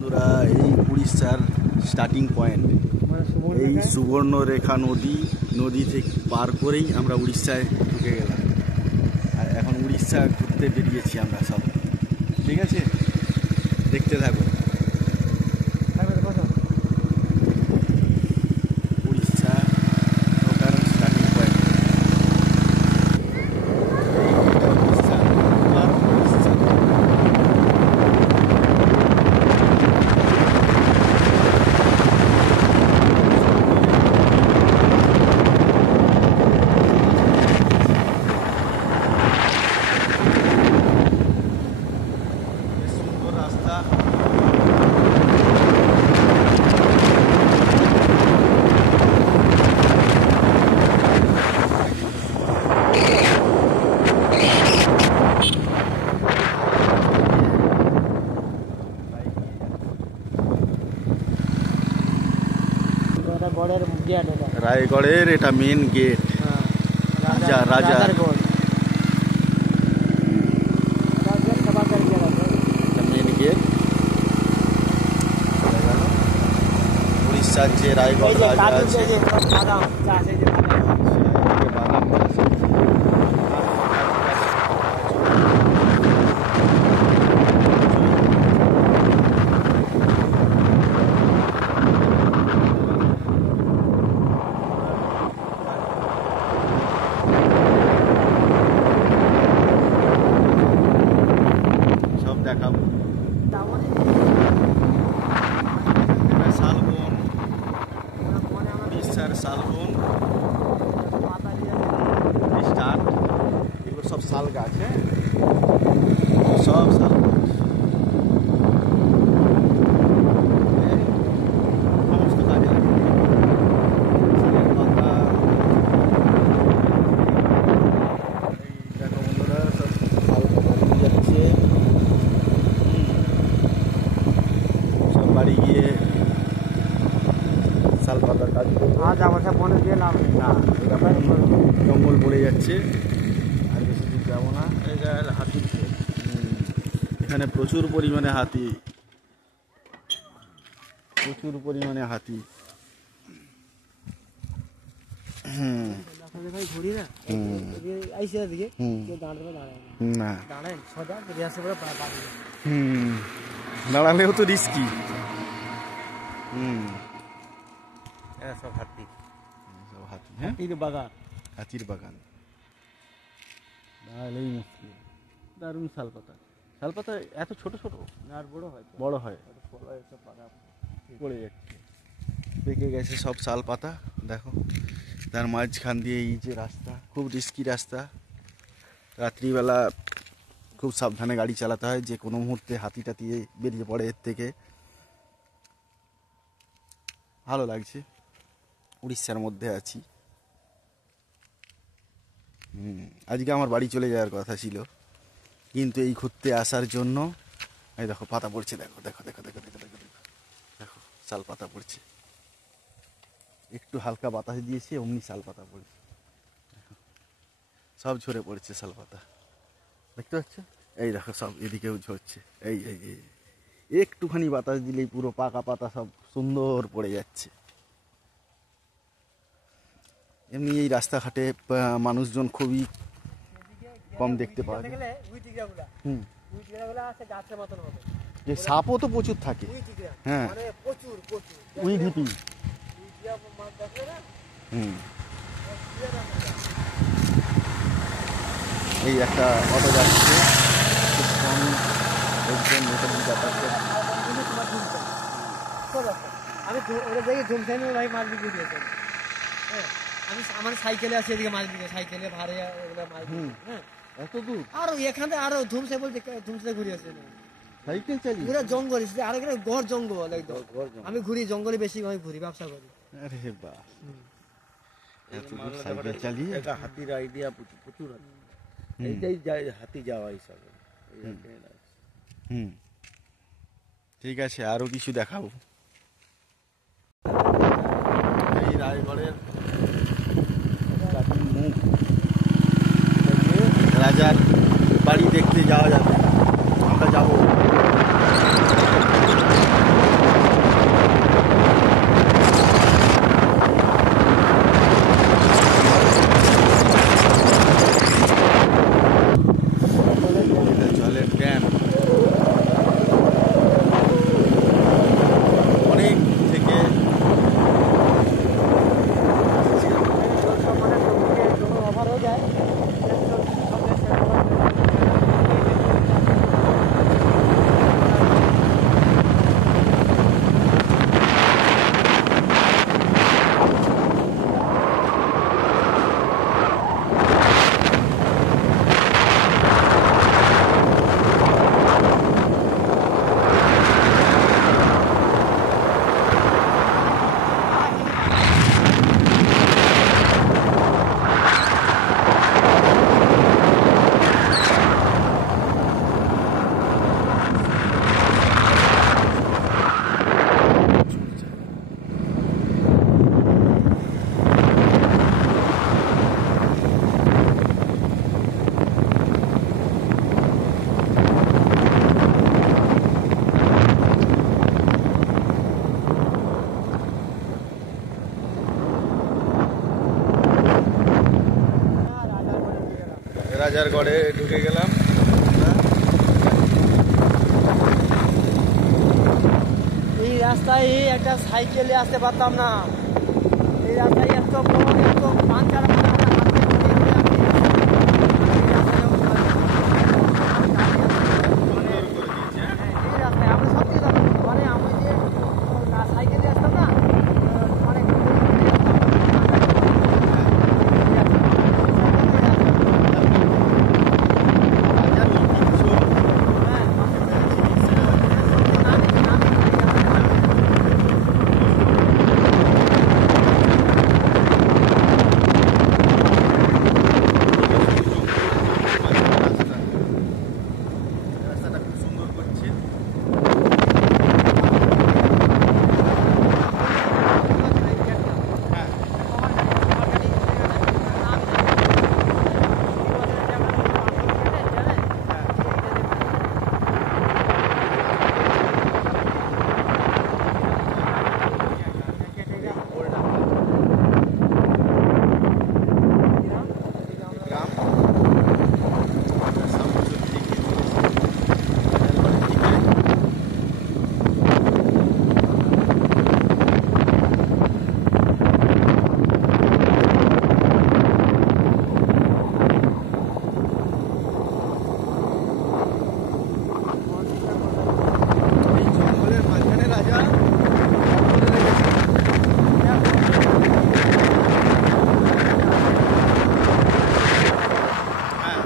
বন্ধুরা, এই উড়িষ্যার স্টার্টিং পয়েন্ট এই সুবর্ণরেখা নদী থেকে পার করেই আমরা উড়িষ্যায় ঢুকে গেলাম। আর এখন উড়িষ্যা ঘুরতে বেরিয়েছি আমরা সব। ঠিক আছে, দেখতে থাকো। উড়িষ্যা ঢোকার স্টার্টিং পয়েন্ট। রায়গড়ের এটা মেন গেট, রাজার মেন গেট। উড়িষ্যার যে রায়গড় রাজা আছে, দেখাবো। শালবন, উড়িষ্যার শালবন স্টার্ট, এগুলো সব শাল গাছ। হ্যাঁ, সব শাল গাছ। সমস্ত কাজে লাগে। পাতা, এই দেখো বন্ধুরা, সব শাল পাতা যাচ্ছে। বাড়ি গিয়ে শাল পাতার কাজ জঙ্গল পড়ে যাচ্ছে, আর বেশি দূর যাবো না। হাতি, এখানে প্রচুর পরিমাণে হাতি, প্রচুর পরিমাণে হাতি। দাঁড়ালেও তো রিস্কি। সব হাতি, সব হাতি। হ্যাঁ, হাতির বাগান দাঁড়ালেই মুশকিল। দারুণ শালপাতা। শালপাতা এত ছোট ছোট আর বড় হয় পড়ে যাচ্ছে, পেকে গেছে সব শালপাতা। দেখো, তার মাঝখান দিয়ে এই যে রাস্তা, খুব রিস্কি রাস্তা। রাত্রিবেলা খুব সাবধানে গাড়ি চালাতে হয়, যে কোনো মুহূর্তে হাতি টাতি বেরিয়ে পড়ে এর থেকে। ভালো লাগছে, উড়িষ্যার মধ্যে আছি। আজকে আমার বাড়ি চলে যাওয়ার কথা ছিল, কিন্তু এই ঘুরতে আসার জন্য এই দেখো পাতা পড়ছে। দেখো দেখো দেখো দেখো দেখো দেখো দেখো দেখো, শাল পাতা পড়ছে। একটু হালকা বাতাস দিয়েছে, অমনি শাল পাতা পড়ছে। সব ঝরে পড়ছে শাল পাতা, দেখতে পাচ্ছ? এই দেখো, সব এদিকেও ঝরছে। এই এই এই একটুখানি বাতাস দিলেই পুরো পাকা পাতা সব সুন্দর পড়ে যাচ্ছে। এমনি এই রাস্তাঘাটে মানুষজন খুবই কম দেখতে পাওয়া যায়। যে সাপও তো প্রচুর থাকে। হ্যাঁ, উইঢিপি। এই একটা অটো যাচ্ছে, খুব কম লোকজন মোটামুটি যাতায়াত করছে। আমি আমার সাইকেলে আছি, এদিকে মাছ দিকে সাইকেলে ভাড়ে মাছ। হ্যাঁ, এত দূর আরো এখানে আরো ধুমসে বলছে, ধুমসে ঘুরে আসে সাইকেল চালিয়ে পুরো জঙ্গল, আর এখানে গড় জঙ্গল একদম। আমি ঘুরি জঙ্গলে, বেশি আমি ঘুরি, ব্যবসা করি। আরে বাহ, এত দূর সাইকেল চালিয়ে। একটা হাতির আইডিয়া, প্রচুর হাতি। এইটাই যায় হাতি যাওয়া হিসাবে। ঠিক আছে, আরো কিছু দেখাবো। এই রায়গড়ের মুখ, রাজার বাড়ি দেখতে যাওয়া যাবে, আমরা যাবো। রাজারগড়ে ঢুকে গেলাম। এই রাস্তায় একটা সাইকেলে আসতে পারতাম না, এই রাস্তায় এত বড় এত পাঞ্চার রাস্তাটা খুব সুন্দর করছে। গ্রাম আমরা সামনে চলতে এগিয়ে চলেছি রাজারগড়ের দিকে। এই জঙ্গলের মাঝখানে রাজা জঙ্গলে রেখেছে। হ্যাঁ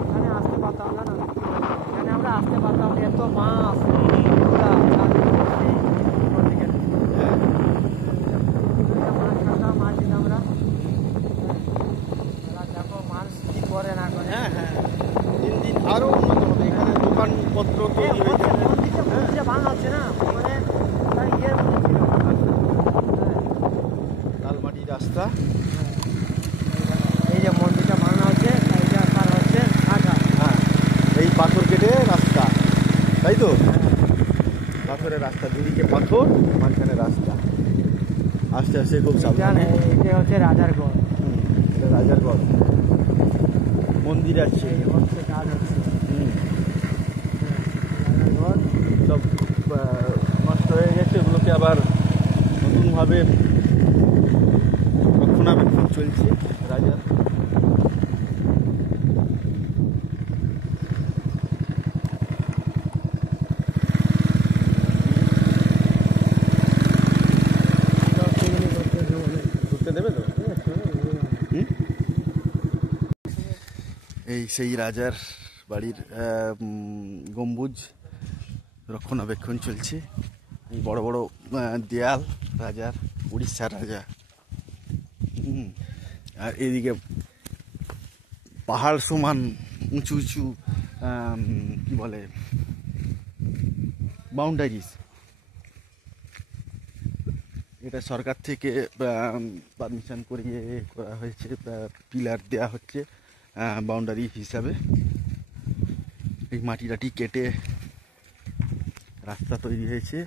এখানে আসতে পারতাম না, এখানে আমরা আসতে পারতাম না, এত মাছ পুরা মাছ খাতাম, মাছ দিতাম আমরা। দেখো মানুষ কি করে না করে। হ্যাঁ হ্যাঁ, দিন দিন আরো উন্নত হবে। এখানে দোকানপত্র তৈরি হয়ে যাবে। মন্দিরটা বানানো হচ্ছে না, মানে তার ইয়ের মধ্যে ছিল। লালমাটি রাস্তা। এই যে মন্দিরটা বানানো হচ্ছে, এইটা পার হচ্ছে ঢাকা। হ্যাঁ, এই পাথর কেটে রাস্তা, তাই তো? পাথরের রাস্তা, দুদিকে পাথর, মাঝখানে রাস্তা। আস্তে আস্তে খুব সাবধানে। এটা হচ্ছে রাজারগড়, এটা রাজারগড়। মন্দির আছে। এই হচ্ছে কাজ হচ্ছে রাজারগড়। সব নষ্ট হয়ে গেছে, ওগুলোকে আবার নতুনভাবে রক্ষণাবেক্ষণ চলছে রাজার। ঢুকতে দেবে তো? হুম? এই সেই রাজার বাড়ির গম্বুজ রক্ষণাবেক্ষণ চলছে। এই বড় বড় দেয়াল রাজার, উড়িষ্যার রাজা। আর এদিকে পাহাড় সমান উঁচু উঁচু কি বলে বাউন্ডারিজ। এটা সরকার থেকে পারমিশন করিয়ে করা হয়েছে, পিলার দেয়া হচ্ছে বাউন্ডারি হিসাবে। এই মাটি টাটি কেটে রাস্তা তৈরি হয়েছে।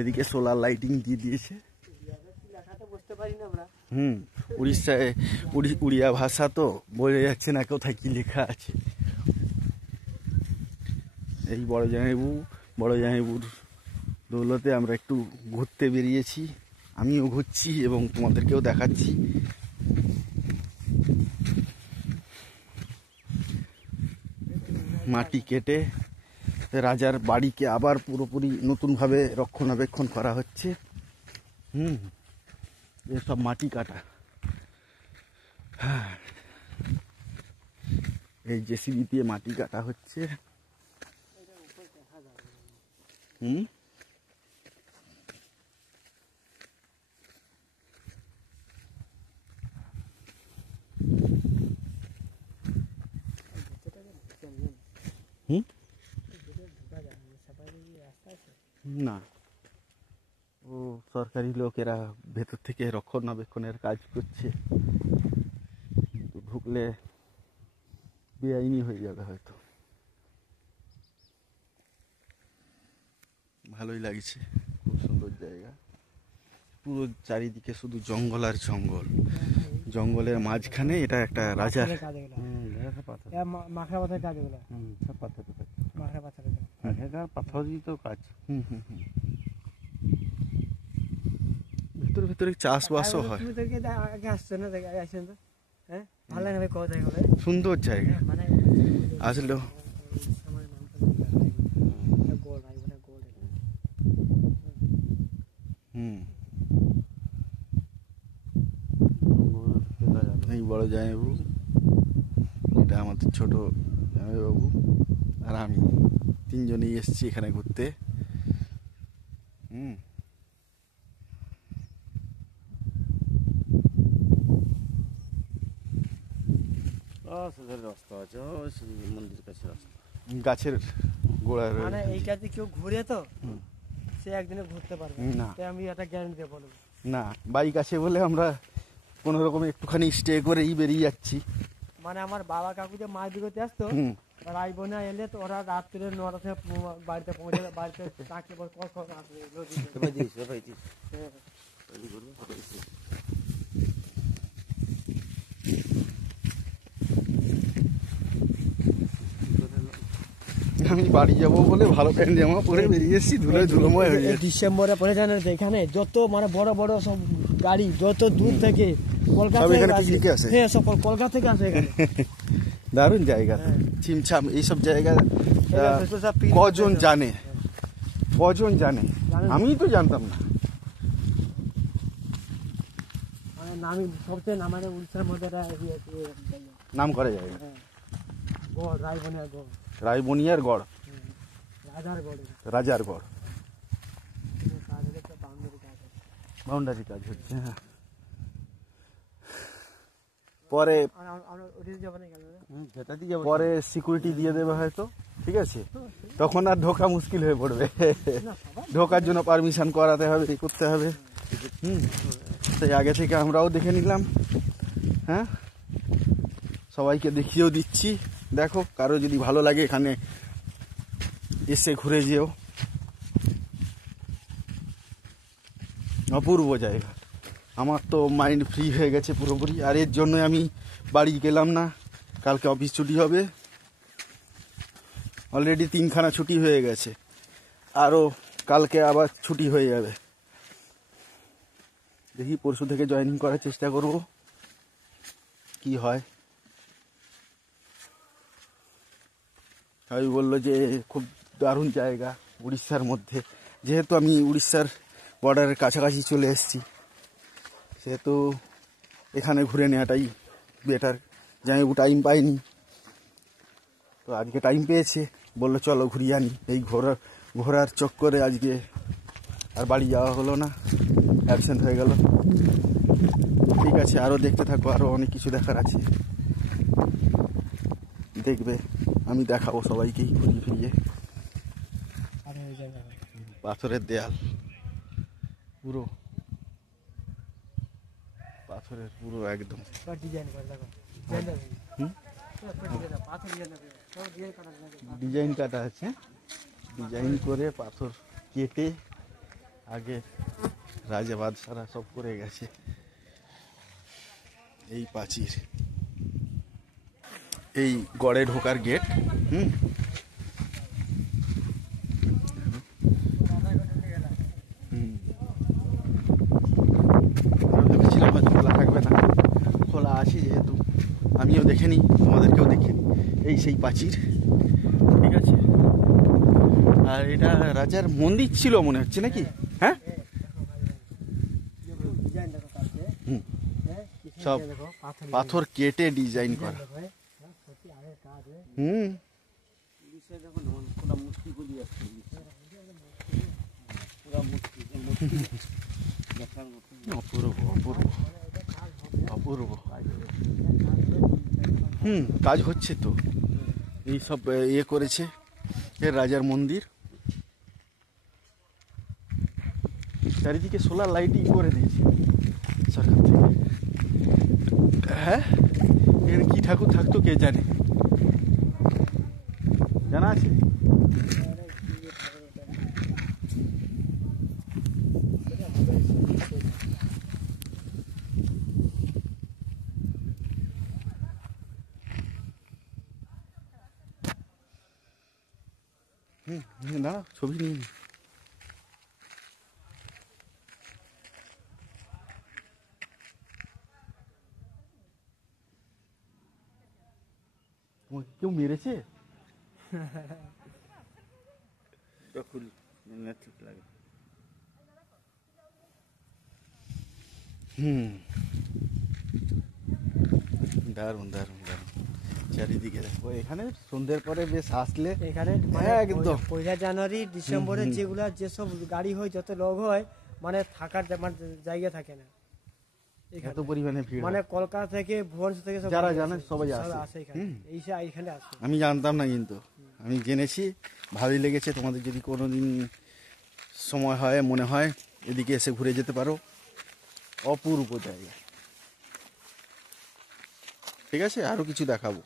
এদিকে সোলার লাইটিং দিয়ে দিয়েছে। বুঝতে পারি না আমরা। উড়িষ্যায় উড়িয়া ভাষা তো বোঝা যাচ্ছে না কোথায় কি লেখা আছে। এই বড় জামাইবুর দৌলতে আমরা একটু ঘুরতে বেরিয়েছি। আমিও ঘুরছি এবং তোমাদেরকেও দেখাচ্ছি। মাটি কেটে রাজার বাড়িকে আবার পুরোপুরি নতুনভাবে রক্ষণাবেক্ষণ করা হচ্ছে। এসব মাটি কাটা। হ্যাঁ, এই জেসিবি দিয়ে মাটি কাটা হচ্ছে। না, ও সরকারি লোকেরা ভেতর থেকে রক্ষণাবেক্ষণের কাজ করছে। ঢুকলে বেআইনি হয়ে যাবে হয়তো। ভালোই লাগছে, খুব সুন্দর জায়গা। পুরো চারিদিকে শুধু জঙ্গল আর জঙ্গল, জঙ্গলের মাঝখানে এটা একটা রাজার মাখা পাথরের কাজ এগুলো, সব পাথরের কাজ, মাখা পাথরের কাজ। আগেকার পাথরই তো কাজ। ভিতরে ভিতরে চাষবাসও হয়, তুমি তো আগে আসছো না, আগে আসছেন তো, হ্যাঁ ভালো লাগে ভাই, কোথায় গেলে সুন্দর জায়গা মানে আসলে। আমার নামটা গোল ভাই, মানে গোল। এই বড় জামাইবাবু, এটা আমাদের ছোট জামাইবাবু আর আমি, তিনজনেই এসেছি এখানে ঘুরতে। রাস্তা আছে, মন্দির কাছে রাস্তা, গাছের গোড়ায় মানে রয়েছে। এই কাজে কেউ ঘুরে তো সে একদিনে ঘুরতে পারবে না। তাই আমি একটা গ্যারান্টি দিয়ে বলবো। না, বাইক আছে বলে আমরা কোনো রকম একটুখানি স্টে করেই বেরিয়ে যাচ্ছি। মানে আমার বাবা কাকু যে মাছ বিকোতে আসতো, রায়বনা এলে তো ওরা রাত্রে 9টা থেকে বাড়িতে পৌঁছে, বাড়িতে চাকরি করে আসবে নদীতে। আমি বাড়ি যাবো বলে ভালো প্যান্ট জামা পরে বেরিয়ে এসেছি, ধুলোয় ধুলোময় হয়ে যাচ্ছে। ডিসেম্বরে পরে জানেন তো এখানে যত মানে বড় বড় সব গাড়ি যত দূর থেকে কলকাতা সব এখানে থেকে পিকনিকে আসে। হ্যাঁ সব কলকাতা থেকে আসে এখানে। দারুণ জায়গা, হ্যাঁ। ছিমছাম এইসব জায়গা। সব পিকনিক কজন জানে, কজন জানে, জানে না। আমি তো জানতাম না। মানে নামি সবচেয়ে নামারে উড়িষ্যার মধ্যে নাম করা যায় না। গড়, রায়বনিয়া গড়, রায়বনিয়ার গড়, রাজার গড়, রাজার গড়, কাজ হচ্ছে বাউন্ডারি কাজ হচ্ছে। বাউন্ডারি কাজ হচ্ছে। হ্যাঁ, পরে আমরা ওদিকে যাবো না গেল যেটা দিয়ে যাবো। পরে সিকিউরিটি দিয়ে দেবে হয়তো, ঠিক আছে, তখন আর ঢোকা মুশকিল হয়ে পড়বে। ঢোকার জন্য পারমিশন করাতে হবে, এই করতে হবে। তাই আগে থেকে আমরাও দেখে নিলাম। হ্যাঁ, সবাইকে দেখিয়েও দিচ্ছি, দেখো কারো যদি ভালো লাগে এখানে এসে ঘুরে যেও। অপূর্ব জায়গা, আমার তো মাইন্ড ফ্রি হয়ে গেছে পুরোপুরি। আর এর জন্য আমি বাড়ি গেলাম না, কালকে অফিস ছুটি হবে, অলরেডি 3খানা ছুটি হয়ে গেছে, আরও কালকে আবার ছুটি হয়ে যাবে। দেখি পরশু থেকে জয়েনিং করার চেষ্টা করব, কি হয়। সবাই বললো যে খুব দারুণ জায়গা উড়িষ্যার মধ্যে, যেহেতু আমি উড়িষ্যার বর্ডারের কাছাকাছি চলে এসেছি, সেহেতু এখানে ঘুরে নেওয়াটাই বেটার। জামাইবাবু টাইম পাইনি, তো আজকে টাইম পেয়েছে, বললো চলো ঘুরিয়ে আনি। এই ঘোরার চক্করে আজকে আর বাড়ি যাওয়া হলো না, অ্যাবসেন্ট হয়ে গেল। ঠিক আছে, আরও দেখতে থাকো, আরও অনেক কিছু দেখার আছে, দেখবে, আমি দেখাবো সবাইকেই ঘুরিয়ে ফিরিয়ে। পাথরের দেয়াল, পুরো পাথরের, পুরো একদম ডিজাইন করে দেখো, ডিজাইন কাটা আছে, ডিজাইন করে পাথর কেটে আগে রাজা বাদশারা সব করে গেছে। এই প্রাচীর, এই গড়ে ঢোকার গেট। ভেবেছিলাম হয়তো খোলা থাকবে না, খোলা আছে যেহেতু আমিও দেখে নিই, তোমাদেরকেও দেখে নিই। এই সেই প্রাচীর, ঠিক আছে। আর এটা রাজার মন্দির ছিল মনে হচ্ছে নাকি? হ্যাঁ, সব পাথর কেটে ডিজাইন করা। অপূর্ব অপূর্ব অপূর্ব। কাজ হচ্ছে তো, এই সব ইয়ে করেছে, এর রাজার মন্দির। চারিদিকে সোলার লাইটিং করে দিয়েছে সরকার থেকে। হ্যাঁ, এখানে কি ঠাকুর থাকতো কে জানে, জানা আছে? দাঁড়া ছবি নিয়ে নি। তোমাকে কেউ মেরেছে? খুলি না, ঠিক লাগে। দারুণ দারুণ দারুণ। চারিদিকে দেখো, এখানে সন্ধ্যের পরে বেশ আসলে এখানে একদম। 1 জানুয়ারি ডিসেম্বরে যেসব গাড়ি হয়, যত লোক হয়, মানে থাকার জায়গা থাকে না এখানে। এত পরিমাণে ভিড় মানে হয়। কলকাতা থেকে, ভুবনেশ্বর থেকে সব যারা গাড়ি জানে আসে, সবাই সব আসে। আসে এখানে। এইখানে আসে। আমি জানতাম না, কিন্তু আমি জেনেছি, ভালোই লেগেছে। তোমাদের যদি কোনো দিন সময় হয়, মনে হয়, এদিকে এসে ঘুরে যেতে পারো। অপূর্ব জায়গা। ঠিক আছে, আরও কিছু দেখাবো।